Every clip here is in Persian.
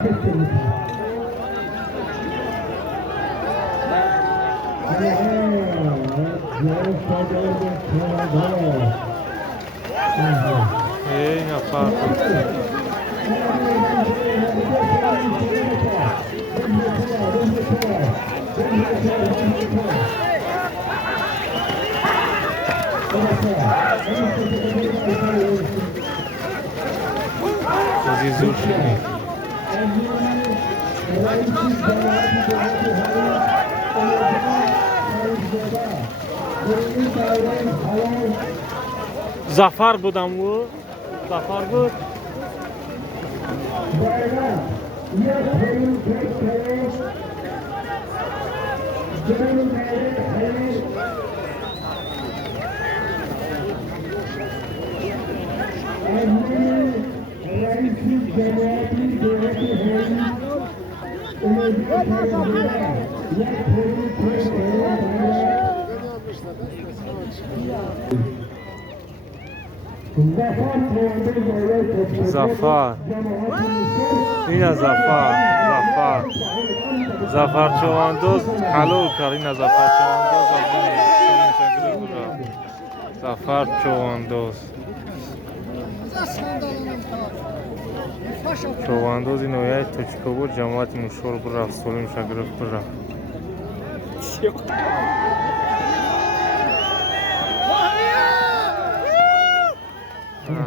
Ainda falta. Zafar budam bu. Zafar bu. Zafar. Yine Zafar. Zafar. Zafar Çoğandoz halol kar. Yine Zafar Çoğandoz. Zafar Çoğandoz. Çoğandoz این اویای تچکو بود جماعت مشهور برفت سولیم شگرف برفت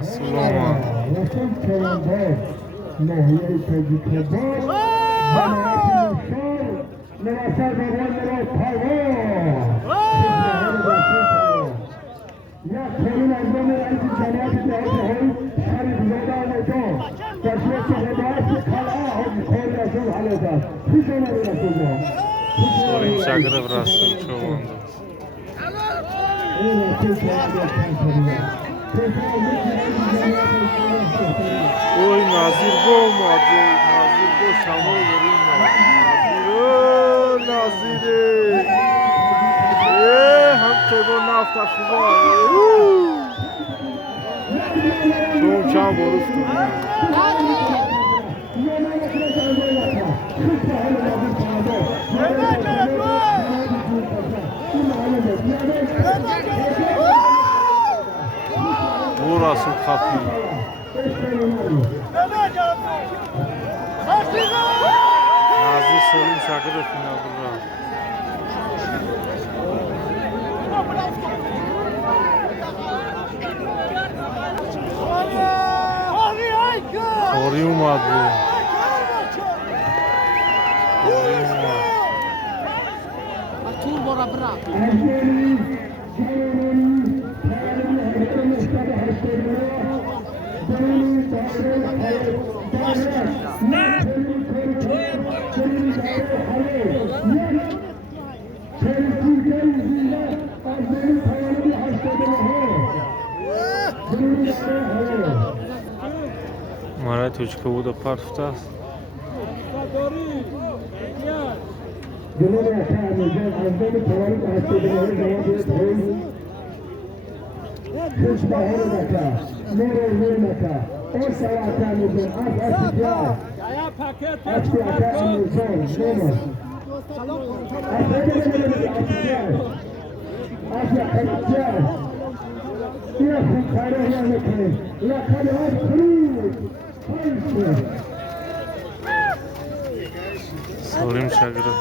سلومان سولیم شگرف رسول چوانده اوی نازیر گو ماده نازیر گو شما بریم نازیره هم تگو نفت خوبا شما چند بروف burası kapı. Nazi Solim Şakirov final bura. Kori umad bu. Tur bora bırak. Mara точка буде парфта. Solim Şagirov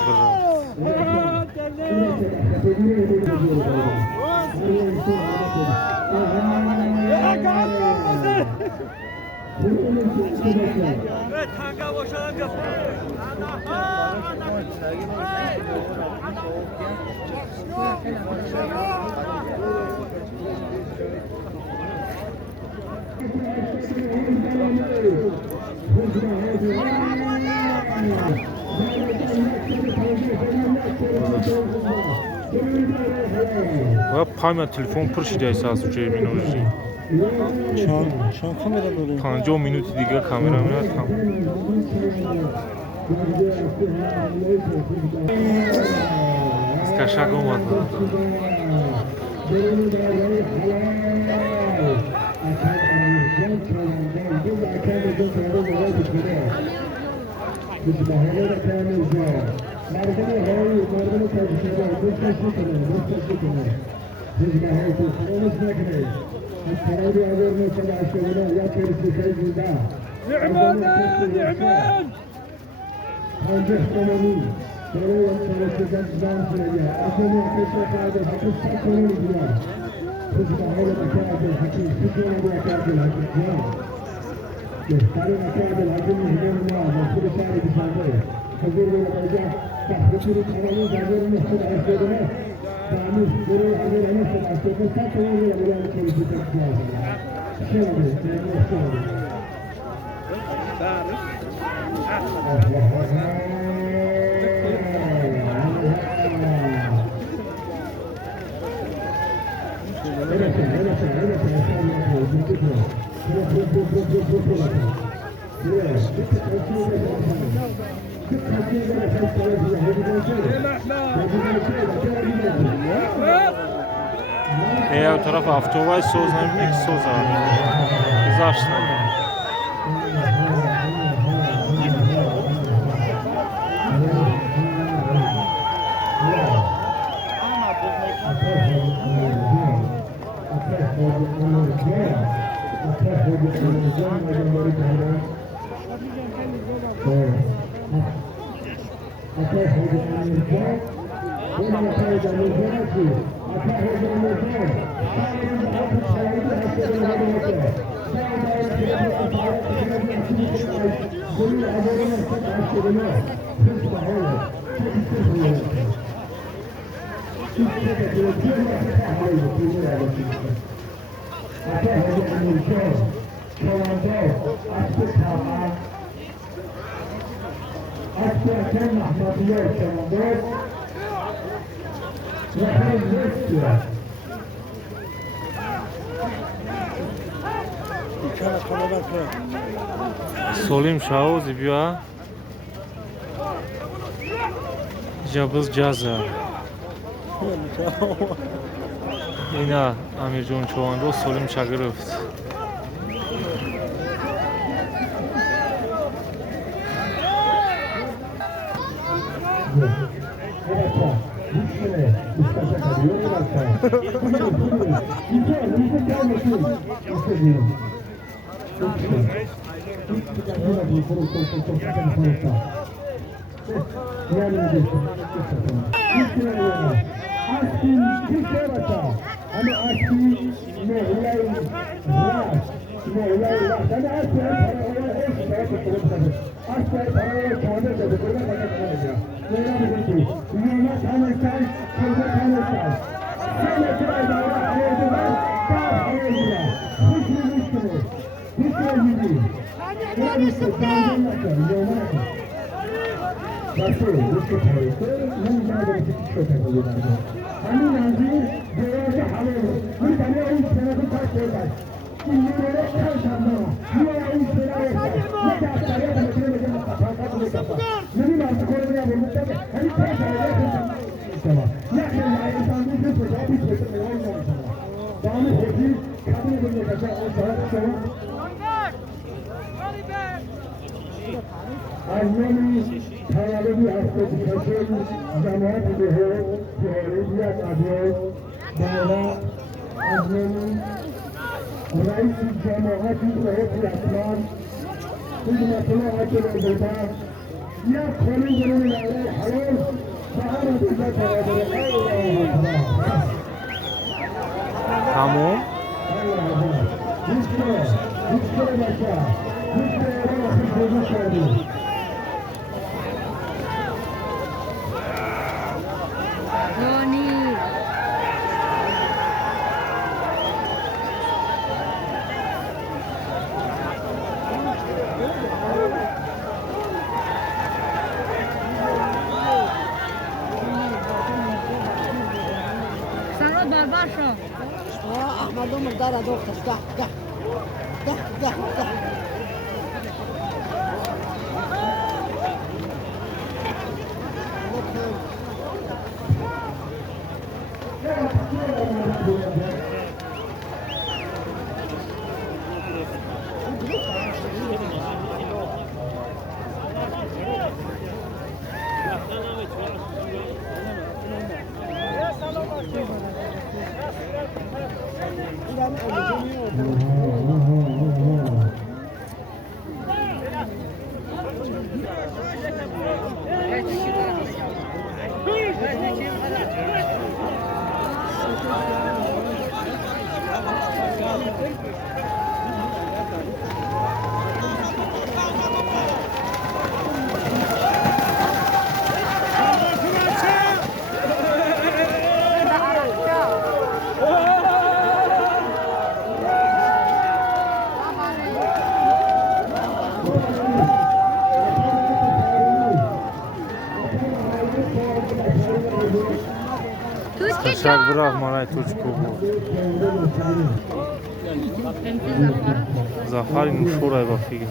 و پایمه تلفن پر شده احساس چه مینوشی شام کامera داره 50 minut دیگه کامera میاد کام اسکشاگ اومد متبهرة كامل جاء مردم هاي مردم تجسيدا مستشفى مستشفى متبهرة خلاص نكره التراوي أول ما سمع الشغلة يا كرسي كي جدا نعمان نعمان خانجه كماني تراوي التراوي جدا سريع أكون أكثر هذا أكثر كمان جدا متبهرة كامل الحكيم فكرة كامل الحكيم يختارون أكاد العجل هجوم الله مصر شارع بسانده حضور بالقرجة تحبطور الحرامي جابر محمد عسكرنا دامي سوري حضور محمد عسكرنا ساتوان يا كل في تكساس شامل o tarafa avtovay sozlanmak sozlanmak. Zaczynam. Solim Şahoz ibiya Jabız Caza Ina Amirjon Çovanro Solim Çagırov Tamam. أحمد عمر دار دكتور ده Kaşak bırak manay tuçku bu. Zafari nuşuray bafigi.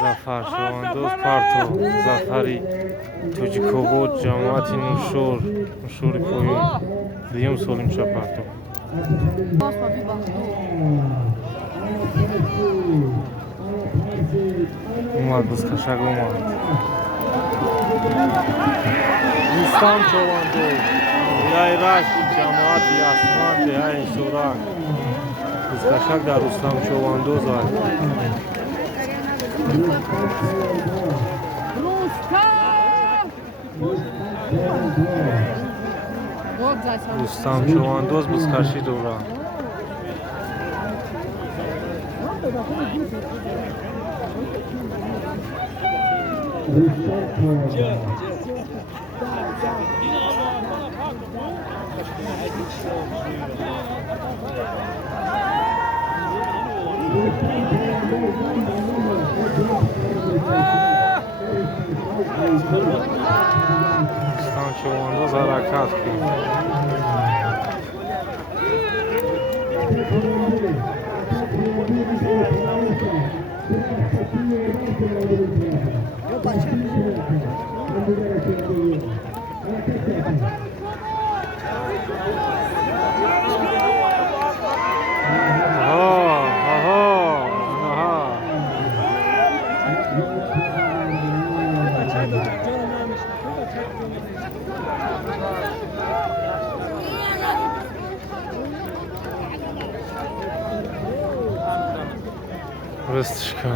Zafar Şavandoz Parto Zafari Tujikovo Cemaati Nuşuri Koyun Diyum Solimşa Parto Umad biz kaşak umad Rustam Şavandoz Yayraş Cemaati Asman Dehay Sorak Biz kaşak da Rustam Şavandoz var Rustam Şavandoz biz karşı doğru. Rustam Şavandoz harakat kılıyor. Rıstışka.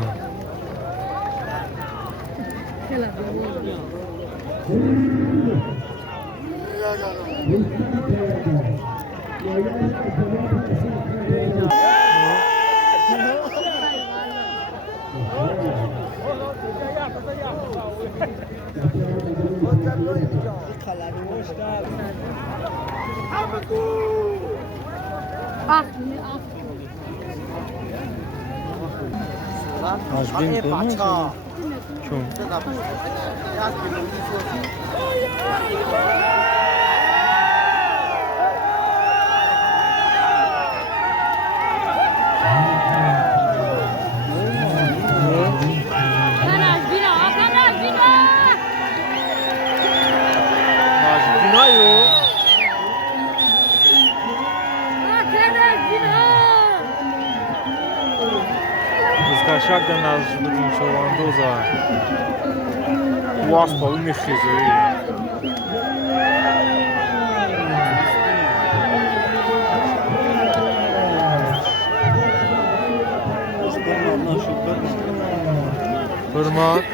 Ajbin koymuş. Kim? Ajbina yok. Kaşak da nazlı Şavandoz var. Bu aspalı müşkezi. Hırmat.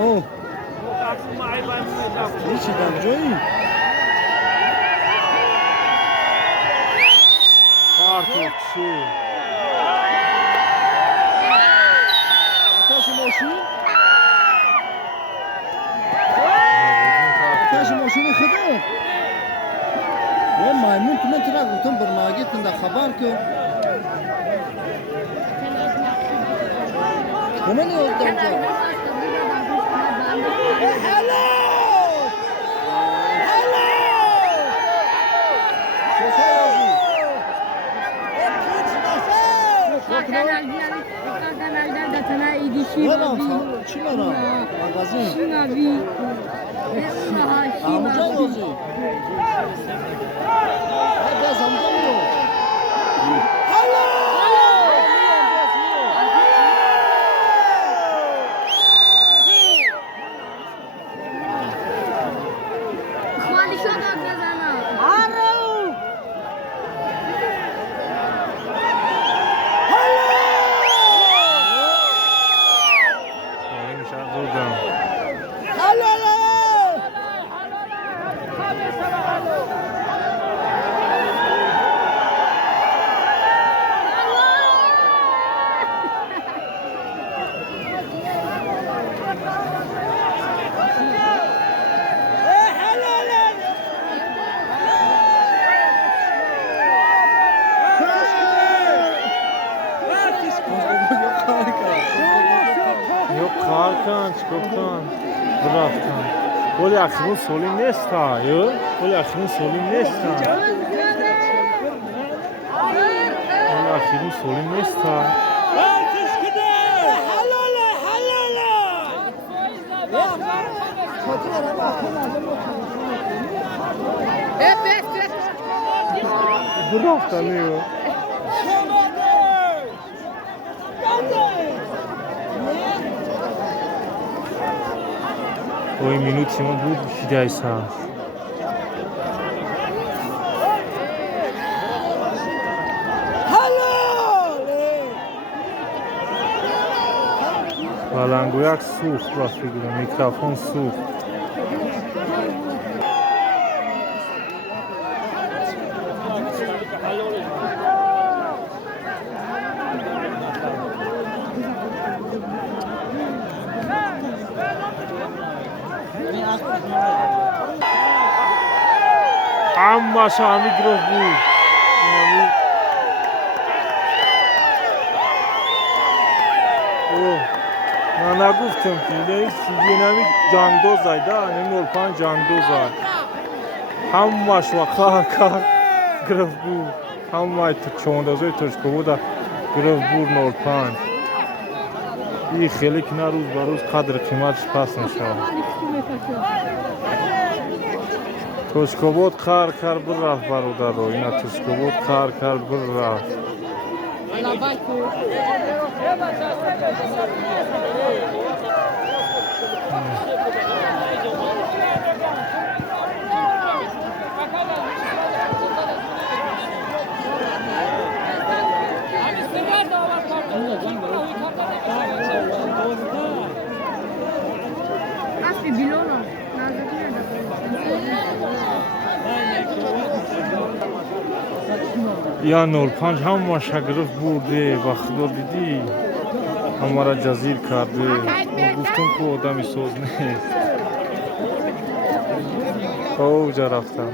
Oh. Hiç idam joyi. Kartokçu. Ataşı moşu. Ataşı moşunu xıdır. Ve maymun tümen tıra gutun bir magitinde xabar ki. Buna ne oldu amca? Hello! Hello! Şoka yazı. مثلا ایدی چی برام؟ مغازه شیماوی همونجا بازی دست همونجا میو خالی شد آب بزنم میشه زودم yok Hakan çoktan bıraktım. Böyle aklın solun nesta yok. Böyle aklın solun nesta. Böyle aklın solun nesta. Bıraktım yok. Ой, минут ему будет хидайса. Балангуяк сухт вас бигирам, микрофон сухт. Amma Şami Grof بود. من نگفتم که یه جاندوز زایده نمی 05 جاندوز زاید همش و کار گرفت بود همه چوندازه ترشکو بود گرفت بود 05 این خیلی که روز به روز قدر قیمتش پس نشد ترشکو بود کار برفت برادر رو اینا ترشکو بود کار برفت Asli bilona. یا 05 همه شگرف بوده و خدا دیدی همه را جزیر کرده گفتم که آدمی سوز نیست اوجا رفتم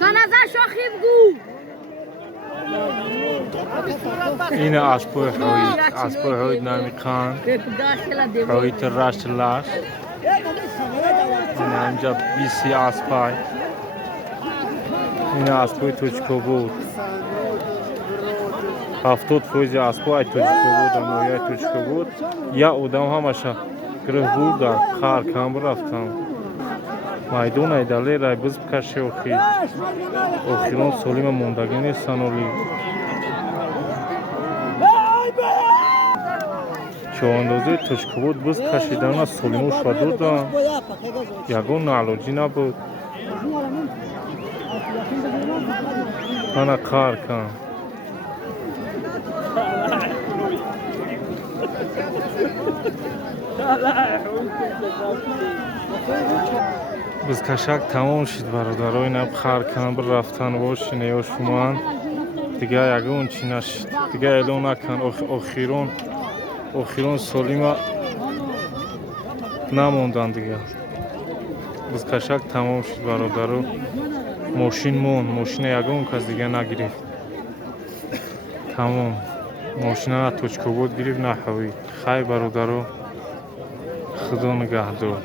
Kanazar şoxi bgû. این اسبای هاید نامی خان هایت رشت لاش این اینجا بیسی اسبای این اسبای توچکو بود 70% اسبای توچکو بود امایای توچکو بود یا اودم همشا گره بود در خار کام رفتم майдон айдале рай биз бикаши охирон солима мондагӣ нестан оли чавандозаи тӯшкобод биз кашидана солимо шуда додам ягон наълоҷӣ набуд мана қар кам бизкашак тамом шид бародарои наб харкан бір рафтан бошин ё шуман дига ягон чӣ нашид дига эълон накан охирон солима намондан дига бизкашак тамом шид бародаро ماشین مون ماشین یگان کس دیگه نگرفت تمام ماشین را توچکو بود گرفت نحوید خیلی برادرو خدا نگهدار